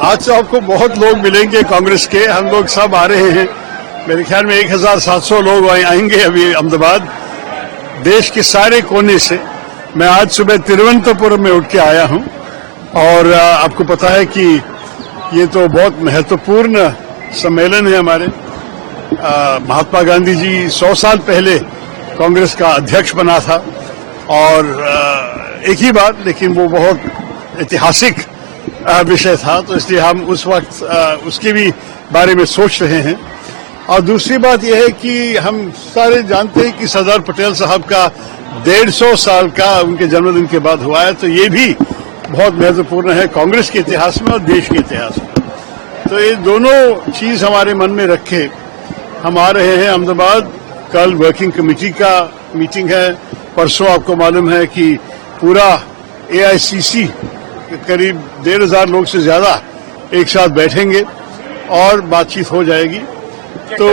आज तो आपको बहुत लोग मिलेंगे कांग्रेस के, हम लोग सब आ रहे हैं। मेरे ख्याल में 1700 लोग आएंगे अभी अहमदाबाद, देश के सारे कोने से। मैं आज सुबह तिरुवनंतपुरम में उठ के आया हूं और आपको पता है कि ये तो बहुत महत्वपूर्ण सम्मेलन है हमारे। महात्मा गांधी जी 100 साल पहले कांग्रेस का अध्यक्ष बना था और एक ही बार, लेकिन वो बहुत ऐतिहासिक विषय था, तो इसलिए हम उस वक्त उसके भी बारे में सोच रहे हैं। और दूसरी बात यह है कि हम सारे जानते हैं कि सरदार पटेल साहब का 150 साल का उनके जन्मदिन के बाद हुआ है, तो ये भी बहुत महत्वपूर्ण है कांग्रेस के इतिहास में और देश के इतिहास में। तो ये दोनों चीज हमारे मन में रखे हम आ रहे हैं अहमदाबाद। कल वर्किंग कमेटी का मीटिंग है, परसों आपको मालूम है कि पूरा AICC करीब 1,500 लोग से ज्यादा एक साथ बैठेंगे और बातचीत हो जाएगी। तो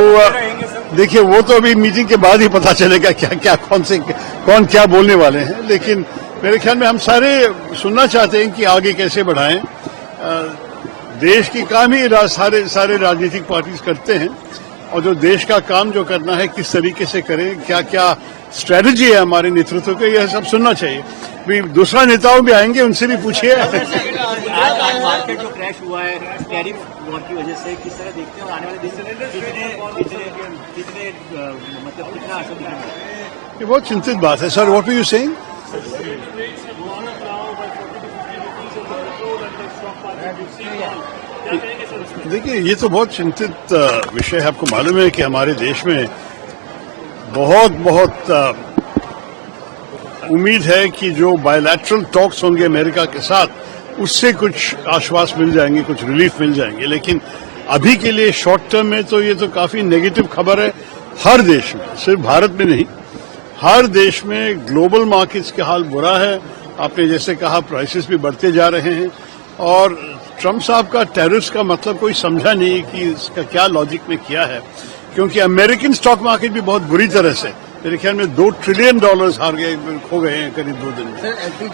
देखिए, वो तो अभी मीटिंग के बाद ही पता चलेगा क्या क्या कौन क्या बोलने वाले हैं, लेकिन मेरे ख्याल में हम सारे सुनना चाहते हैं कि आगे कैसे बढ़ाएं। देश की काम ही सारे राजनीतिक पार्टीज करते हैं, और जो देश का काम जो करना है किस तरीके से करें, क्या क्या स्ट्रेटजी है हमारे नेतृत्व के, यह सब सुनना चाहिए। भी दूसरा नेताओं भी आएंगे, उनसे भी पूछिए। आज मार्केट जो क्रैश हुआ है टैरिफ वॉर की वजह से, किस तरह देखते हैं और आने वाले दिन कितने मतलब कितना असर दिखेगा? ये बहुत चिंतित बात है sir. What are you saying? देखिए, ये तो बहुत चिंतित विषय है। आपको मालूम है कि हमारे देश में बहुत उम्मीद है कि जो बायलैटरल टॉक्स होंगे अमेरिका के साथ, उससे कुछ आश्वास मिल जाएंगे, कुछ रिलीफ मिल जाएंगे। लेकिन अभी के लिए शॉर्ट टर्म में तो ये तो काफी नेगेटिव खबर है हर देश में, सिर्फ भारत में नहीं, हर देश में ग्लोबल मार्केट्स का हाल बुरा है। आपने जैसे कहा, प्राइसेस भी बढ़ते जा रहे हैं, और ट्रंप साहब का टैरिफ्स का मतलब कोई समझा नहीं कि इसका क्या लॉजिक में किया है, क्योंकि अमेरिकन स्टॉक मार्केट भी बहुत बुरी तरह से, मेरे ख्याल में $2 ट्रिलियन खो गए हैं करीब 2 दिन में।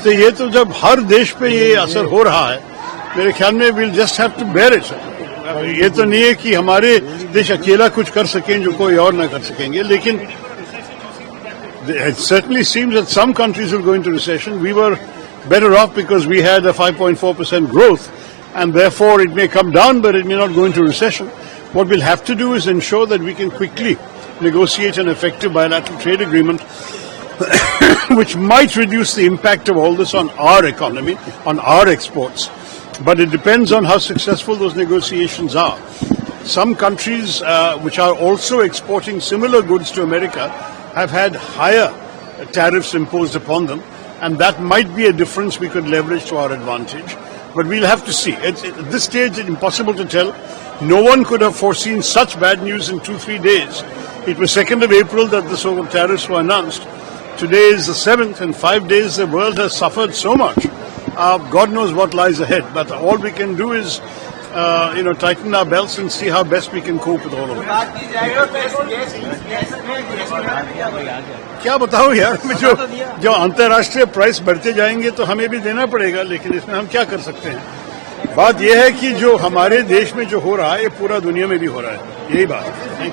तो ये तो जब हर देश पे ये असर हो रहा है, मेरे ख्याल में will just have to bear it. ये तो नहीं है कि हमारे देश अकेला कुछ कर सकें जो कोई और ना कर सकेंगे, लेकिन it certainly seems that some countries will go into recession. We were better off because we had a 5.4% growth, and therefore it may come down, but it may not go into recession. What we'll have to do is ensure that we can quickly negotiate an effective bilateral trade agreement which might reduce the impact of all this on our economy, on our exports. But it depends on how successful those negotiations are. Some countries which are also exporting similar goods to America have had higher tariffs imposed upon them, and that might be a difference we could leverage to our advantage. But we'll have to see. At this stage, it's impossible to tell. No one could have foreseen such bad news in 2-3 days. It was 2nd of April that the so-called tariffs were announced. Today is the 7th, and 5 days the world has suffered so much. God knows what lies ahead. But all we can do is, tighten our belts and see how best we can cope with all of it. क्या बताऊं यार, जो अंतर्राष्ट्रीय price बढ़ते जाएंगे तो हमें भी देना पड़ेगा, लेकिन इसमें हम क्या कर सकते हैं। बात यह है कि जो हमारे देश में जो हो रहा है, ये पूरा दुनिया में भी हो रहा है। यही बात है।